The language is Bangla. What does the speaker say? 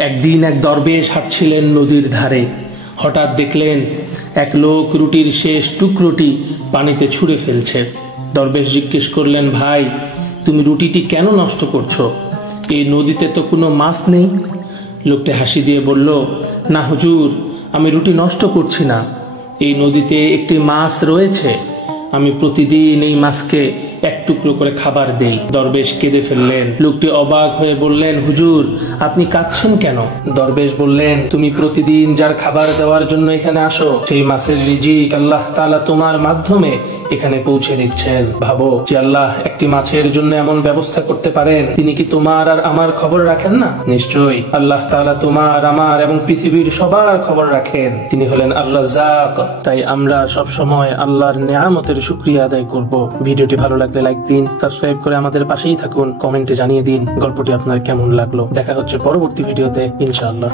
একদিন এক দরবেশ হাঁটছিলেন নদীর ধারে। হঠাৎ দেখলেন এক লোক রুটির শেষ টুকরোটি পানিতে ছুঁড়ে ফেলছে। দরবেশ জিজ্ঞেস করলেন, ভাই, তুমি রুটিটি কেন নষ্ট করছো? এই নদীতে তো কোনো মাছ নেই। লোকটি হাসি দিয়ে বলল, না হুজুর, আমি রুটি নষ্ট করছি না, এই নদীতে একটি মাছ রয়েছে, আমি প্রতিদিন এই মাছকে এক টুকরো করে খাবার দেই। দরবেশ কেঁদে ফেললেন। লোকটি অবাক হয়ে বললেন, হুজুর, আপনি কাঁদছেন কেন? দরবেশ বললেন, তুমি প্রতিদিন যার খাবার দেওয়ার জন্য এখানে আসো, সেই মাছের রিজিক আল্লাহ তাআলা তোমার মাধ্যমে এখানে পৌঁছে দিচ্ছেন। ভাবো যে আল্লাহ একটি মাছের জন্য এমন ব্যবস্থা করতে পারেন, তিনি কি তোমার আর আমার খবর রাখেন না? নিশ্চয়ই আল্লাহ তাআলা তোমার, আমার এবং পৃথিবীর সবার খবর রাখেন। তিনি হলেন আর-রাজ্জাক। তাই আমরা সব সময় আল্লাহর নেয়ামতের শুকরিয়া আদায় করব। ভিডিওটি ভালো লাগলে লাইক দিন, সাবস্ক্রাইব করে আমাদের পাশেই থাকুন, কমেন্টে জানিয়ে দিন গল্পটি আপনার কেমন লাগলো। দেখা হচ্ছে পরবর্তী ভিডিওতে ইনশাআল্লাহ।